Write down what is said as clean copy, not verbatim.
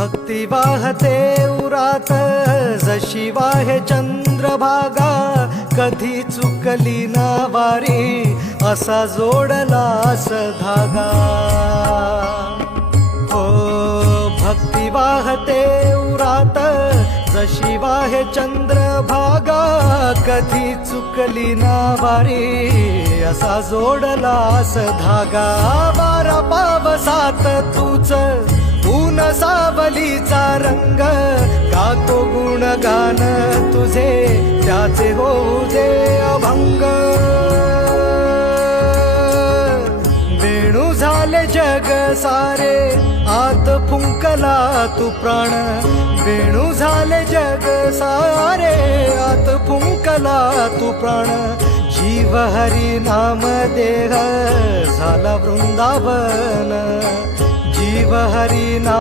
भक्ती वाहते उरात जशी वाहे चंद्रभागा, कधी चुकली ना वारी असा जोडलास धागा. हो भक्ती वाहते उरात जशी वाहे चंद्रभागा, कधी चुकली ना वारी असा जोडलास धागा. वारा पावसात तूच ऊन सावलीचा रंग, गातो गुणगान तुझे त्याचे होऊ दे अभंग. वेणू झाले जग सारे आत फुंकला तू प्राण, वेणू झाले जग सारे आत फुंकला तू प्राण. जीव हरी नाम देह झाला वृंदावन, जीव हरी नाम